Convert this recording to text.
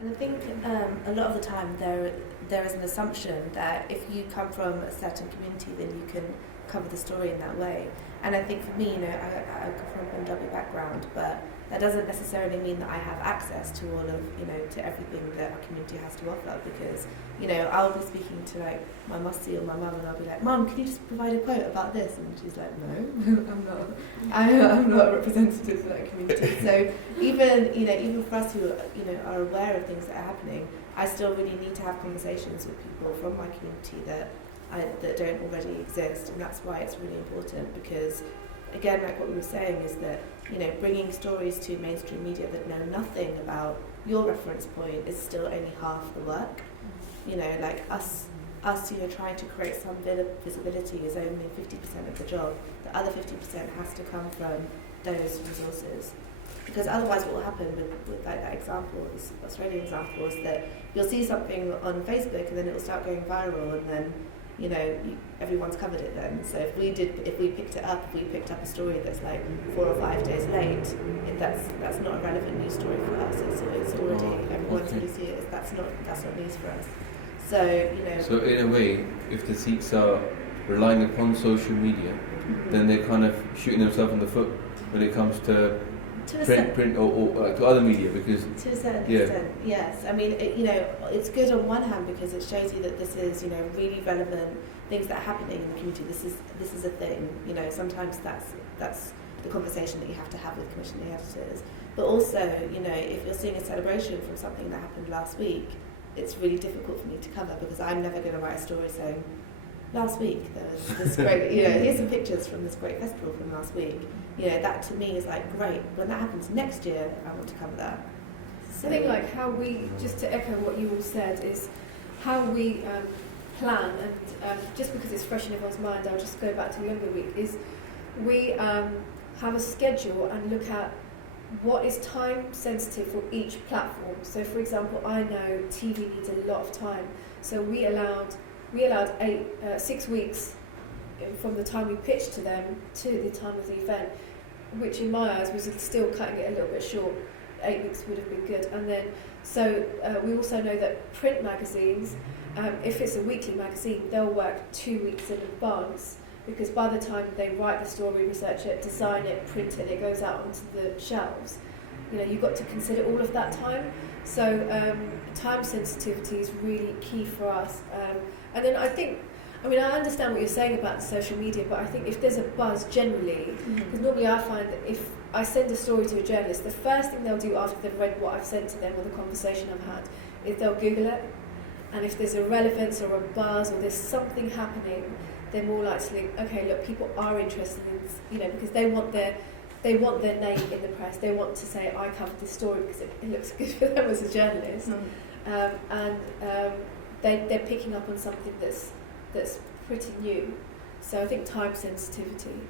And I think a lot of the time there is an assumption that if you come from a certain community, then you can cover the story in that way. And I think for me, I come from a Punjabi background, but that doesn't necessarily mean that I have access to all of, to everything that our community has to offer, because, I'll be speaking to like my musti or my mum, and I'll be like, Mum, can you just provide a quote about this? And she's like, no, I'm not a representative for that community. So even for us who are aware of things that are happening, I still really need to have conversations with people from my community that don't already exist, and that's why it's really important, because again, like what we were saying, is that bringing stories to mainstream media that know nothing about your reference point is still only half the work. Like us trying to create some visibility is only 50% of the job. The other 50% has to come from those resources, because otherwise what will happen with like that example, this Australian example, is that you'll see something on Facebook and then it will start going viral, and then everyone's covered it then. So if we picked up a story that's like 4 or 5 days late, that's not a relevant news story for us. It's already, everyone's already seen it. That's not news for us. So So in a way, if the Sikhs are relying upon social media, then they're kind of shooting themselves in the foot when it comes to print or to other media, because to a certain extent, yes. I mean, it's good on one hand because it shows you that this is, really relevant things that are happening in the community. This is a thing. Sometimes that's the conversation that you have to have with commissioning editors. But also, if you're seeing a celebration from something that happened last week, it's really difficult for me to cover, because I'm never going to write a story saying, last week there was this great, here's some pictures from this great festival from last week. That to me is like, great, when that happens next year, I want to cover that. So I think like how we, just to echo what you all said, is how we plan, and just because it's fresh in everyone's mind, I'll just go back to Younger Week, is we have a schedule and look at what is time sensitive for each platform. So for example, I know TV needs a lot of time, so we allowed 6 weeks from the time we pitched to them to the time of the event, which in my eyes was still cutting it a little bit short. 8 weeks would have been good. And then we also know that print magazines, if it's a weekly magazine, they'll work 2 weeks in advance, because by the time they write the story, research it, design it, print it, it goes out onto the shelves. You've got to consider all of that time. So time sensitivity is really key for us. And then I understand what you're saying about social media, but I think if there's a buzz generally, because normally I find that if I send a story to a journalist, the first thing they'll do after they've read what I've sent to them or the conversation I've had is they'll Google it. And if there's a relevance or a buzz or there's something happening, they're more likely to think, okay, look, people are interested in this, because they want their name in the press. They want to say, I covered this story because it looks good for them as a journalist. They're picking up on something that's pretty new. So I think time sensitivity